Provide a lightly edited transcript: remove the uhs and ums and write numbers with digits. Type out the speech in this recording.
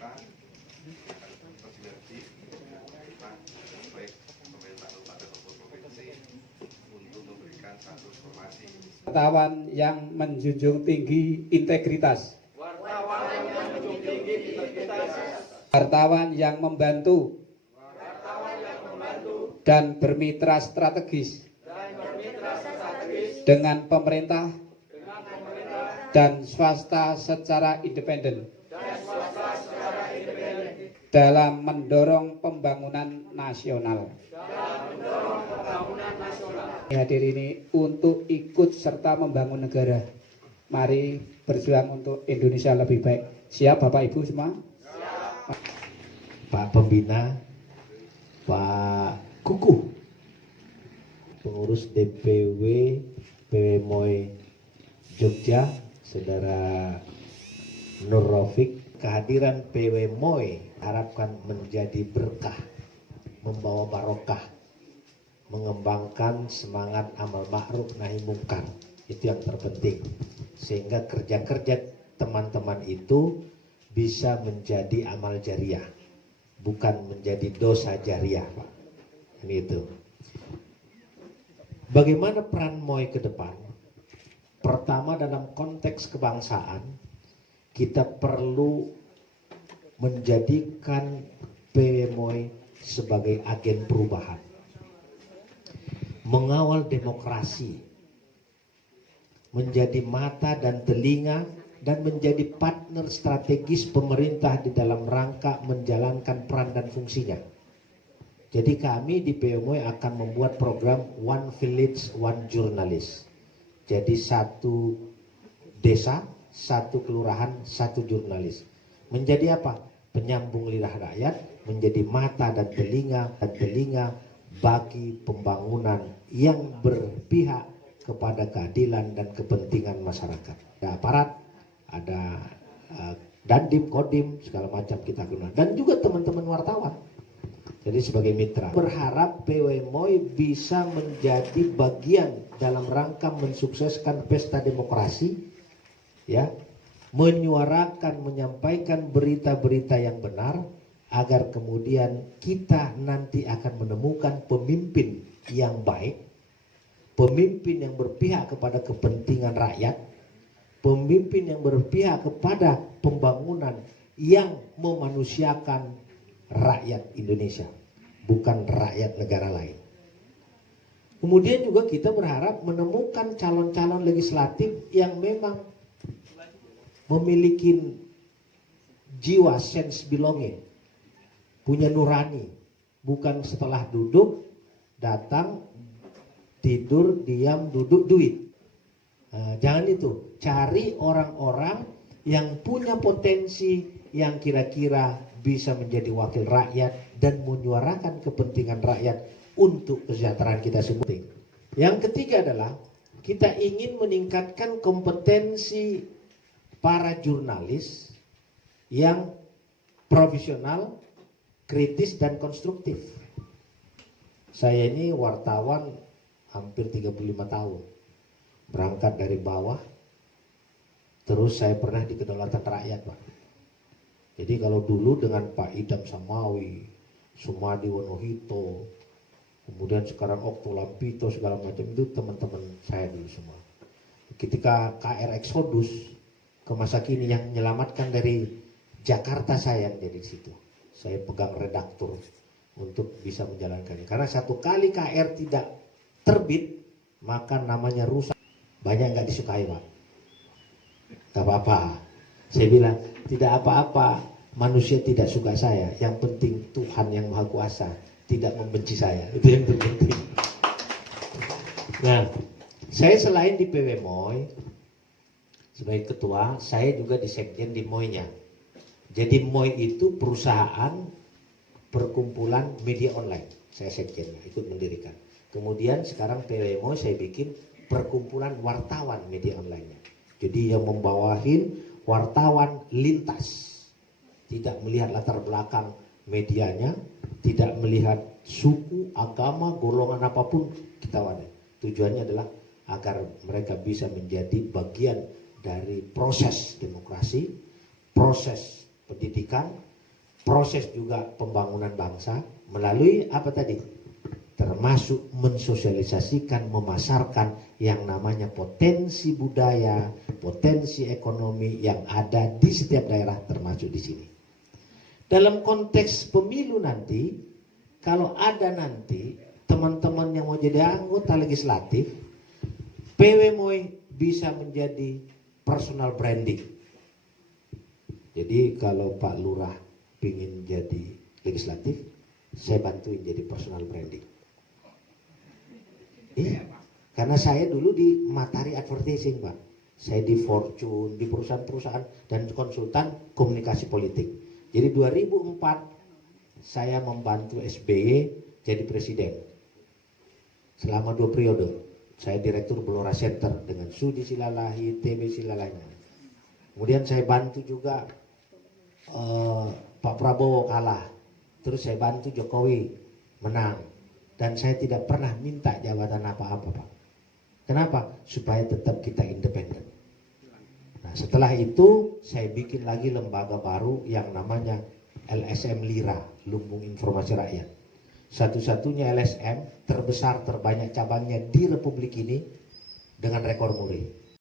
kota akan bersinergi kita baik pemerintah kabupaten maupun provinsi untuk memberikan satu informasi. Wartawan yang menjunjung tinggi integritas. Wartawan yang membantu dan bermitra strategis dengan pemerintah dan swasta secara independen dalam mendorong pembangunan nasional. Hadir ini untuk ikut serta membangun negara. Mari berjuang untuk Indonesia lebih baik. Siap Bapak Ibu semua? Pak Pembina, Pak Kuku, pengurus DPW PWMOI Jogja, Saudara Nur Rafiq. Kehadiran PWMOI harapkan menjadi berkah, membawa barokah, mengembangkan semangat amal ma'ruf nahi mungkar. Itu yang terpenting, sehingga kerja-kerja teman-teman itu bisa menjadi amal jariah, bukan menjadi dosa jariah, Pak. Ini itu. Bagaimana peran MOI ke depan? Pertama, dalam konteks kebangsaan, kita perlu menjadikan PWMOI sebagai agen perubahan, mengawal demokrasi, menjadi mata dan telinga dan menjadi partner strategis pemerintah di dalam rangka menjalankan peran dan fungsinya. Jadi kami di PWMOI akan membuat program One Village, One Journalist. Jadi satu desa, satu kelurahan, satu jurnalis. Menjadi apa? Penyambung lidah rakyat, menjadi mata dan telinga bagi pembangunan yang berpihak kepada keadilan dan kepentingan masyarakat. Ada aparat, ada Dandim, Kodim, segala macam kita guna. Dan juga teman-teman wartawan. Jadi sebagai mitra. Berharap PWMOI bisa menjadi bagian dalam rangka mensukseskan pesta demokrasi, ya, menyuarakan, menyampaikan berita-berita yang benar, agar kemudian kita nanti akan menemukan pemimpin yang baik, pemimpin yang berpihak kepada kepentingan rakyat, pemimpin yang berpihak kepada pembangunan yang memanusiakan rakyat Indonesia, bukan rakyat negara lain. Kemudian juga kita berharap menemukan calon-calon legislatif yang memang memiliki jiwa sense belonging, punya nurani, bukan setelah duduk, datang, tidur, diam, duduk, duit. Nah, jangan itu, cari orang-orang yang punya potensi, yang kira-kira bisa menjadi wakil rakyat dan menyuarakan kepentingan rakyat untuk kesejahteraan kita semua. Yang ketiga adalah kita ingin meningkatkan kompetensi para jurnalis yang profesional, kritis dan konstruktif. Saya ini wartawan hampir 35 tahun. Berangkat dari bawah, terus saya pernah di Kedaulatan Rakyat, Pak. Jadi kalau dulu dengan Pak Idam Samawi, Sumadi Wonohito, kemudian sekarang Okto Lampito, segala macam, itu teman-teman saya dulu semua. Ketika KR Exodus ke masa kini, yang menyelamatkan dari Jakarta saya yang dari situ. Saya pegang redaktur untuk bisa menjalankannya. Karena satu kali KR tidak terbit, maka namanya rusak. Banyak nggak disukai, Pak. Gak apa-apa. Saya bilang, tidak apa-apa, manusia tidak suka saya. Yang penting Tuhan yang Maha Kuasa tidak membenci saya. Itu yang terpenting. Nah, saya selain di PWMOI sebagai ketua, saya juga di sekjen di MOI-nya. Jadi MOI itu perusahaan perkumpulan media online. Saya sekjennya, ikut mendirikan. Kemudian sekarang PWMOI saya bikin perkumpulan wartawan media online-nya. Jadi yang membawahin wartawan lintas, tidak melihat latar belakang medianya, tidak melihat suku, agama, golongan apapun, kita wadah. Tujuannya adalah agar mereka bisa menjadi bagian dari proses demokrasi, proses pendidikan, proses juga pembangunan bangsa melalui apa tadi? Termasuk mensosialisasikan, memasarkan yang namanya potensi budaya, potensi ekonomi yang ada di setiap daerah termasuk di sini. Dalam konteks pemilu nanti, kalau ada nanti teman-teman yang mau jadi anggota legislatif, PW Moi bisa menjadi personal branding. Jadi kalau Pak Lurah ingin jadi legislatif, saya bantuin jadi personal branding. Iya, karena saya dulu di Matahari Advertising, Pak. Saya di Fortune, di perusahaan-perusahaan dan konsultan komunikasi politik. Jadi 2004 saya membantu SBY jadi presiden. Selama 2 periode. Saya direktur Blora Center dengan Sudi Silalahi, TB Silalahinya. Kemudian saya bantu juga Pak Prabowo kalah. Terus saya bantu Jokowi menang. Dan saya tidak pernah minta jabatan apa-apa, Pak. Kenapa? Supaya tetap kita independen. Nah, setelah itu saya bikin lagi lembaga baru yang namanya LSM Lira, Lumbung Informasi Rakyat. Satu-satunya LSM terbesar, terbanyak cabangnya di Republik ini dengan rekor muri.